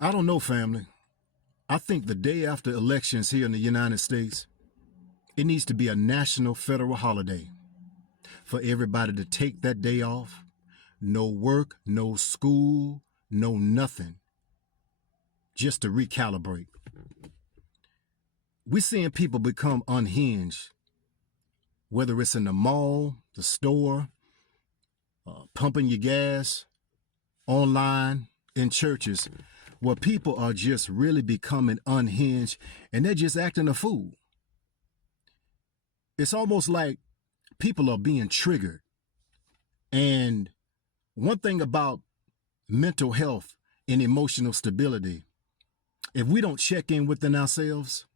I don't know, family. I think the day after elections here in the United States, it needs to be a national federal holiday for everybody to take that day off. No work, no school, no nothing. Just to recalibrate. We're seeing people become unhinged, whether it's in the mall, the store, pumping your gas, online, in churches, where people are just really becoming unhinged and they're just acting a fool. It's almost like people are being triggered. And one thing about mental health and emotional stability, if we don't check in within ourselves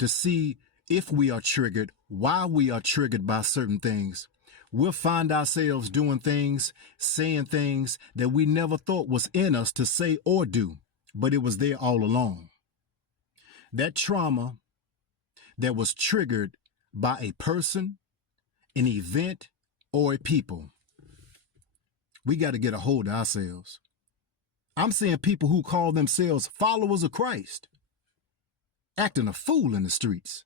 to see if we are triggered, why we are triggered by certain things, we'll find ourselves doing things, saying things that we never thought was in us to say or do, but it was there all along. That trauma that was triggered by a person, an event, or a people, we got to get a hold of ourselves. I'm seeing people who call themselves followers of Christ acting a fool in the streets.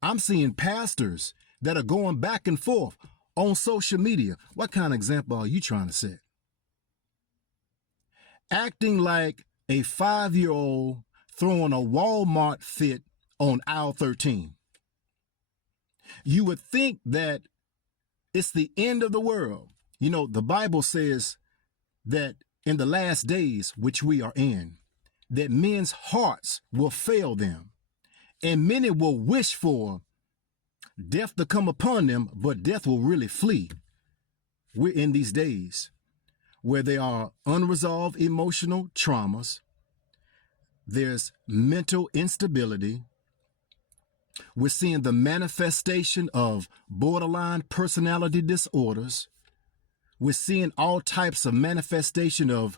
I'm seeing pastors that are going back and forth on social media. What kind of example are you trying to set? Acting like a 5-year-old throwing a Walmart fit on aisle 13. You would think that it's the end of the world. You know, the Bible says that in the last days, which we are in, that men's hearts will fail them, and many will wish for death to come upon them, but death will really flee. We're in these days where there are unresolved emotional traumas. There's mental instability. We're seeing the manifestation of borderline personality disorders. We're seeing all types of manifestation of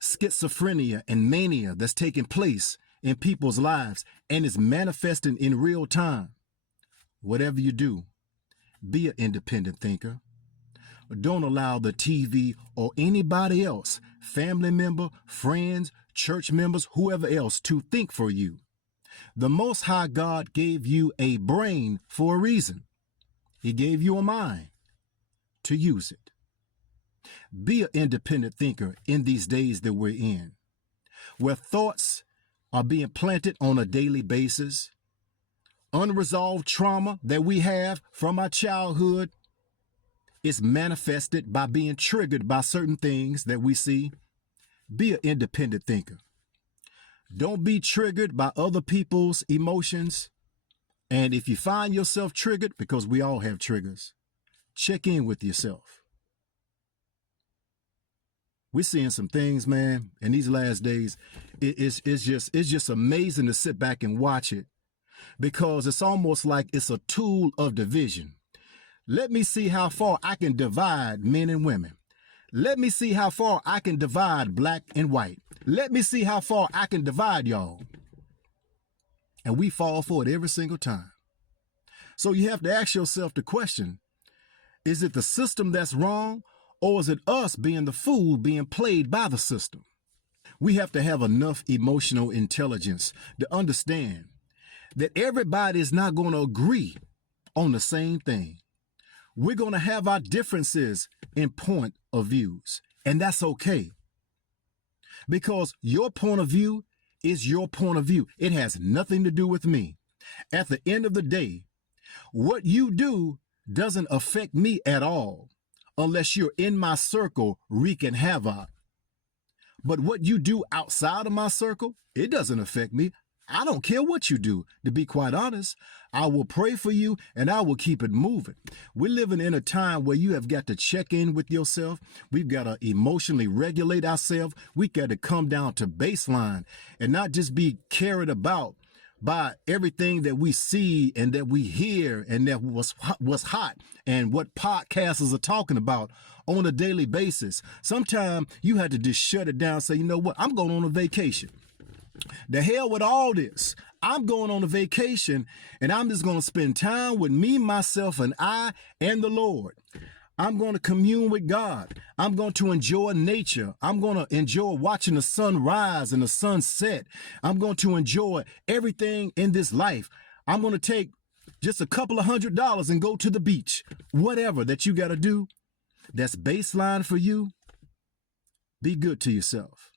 schizophrenia and mania that's taking place in people's lives and is manifesting in real time. Whatever you do, be an independent thinker. Don't allow the TV or anybody else, family member, friends, church members, whoever else, to think for you. The Most High God gave you a brain for a reason. He gave you a mind to use it. Be an independent thinker in these days that we're in, where thoughts are being planted on a daily basis. Unresolved trauma that we have from our childhood is manifested by being triggered by certain things that we see. Be an independent thinker. Don't be triggered by other people's emotions. And if you find yourself triggered, because we all have triggers, check in with yourself. We're seeing some things, man, in these last days. It's just amazing to sit back and watch it, because it's almost like it's a tool of division. Let me see how far I can divide men and women. Let me see how far I can divide black and white. Let me see how far I can divide y'all. And we fall for it every single time. So you have to ask yourself the question, is it the system that's wrong, or is it us being the fool being played by the system? We have to have enough emotional intelligence to understand that everybody is not going to agree on the same thing. We're going to have our differences in point of views, and that's okay. Because your point of view is your point of view. It has nothing to do with me. At the end of the day, what you do doesn't affect me at all, unless you're in my circle wreaking havoc. But what you do outside of my circle, it doesn't affect me. I don't care what you do. To be quite honest, I will pray for you and I will keep it moving. We're living in a time where you have got to check in with yourself. We've got to emotionally regulate ourselves. We got to come down to baseline and not just be carried about by everything that we see and that we hear and that was hot and what podcasters are talking about on a daily basis. Sometimes you had to just shut it down and say, you know what, I'm going on a vacation. The hell with all this. I'm going on a vacation and I'm just going to spend time with me, myself, and I and the Lord. I'm going to commune with God. I'm going to enjoy nature. I'm going to enjoy watching the sun rise and the sun set. I'm going to enjoy everything in this life. I'm going to take just a couple of $100 and go to the beach. Whatever that you got to do, that's baseline for you. Be good to yourself.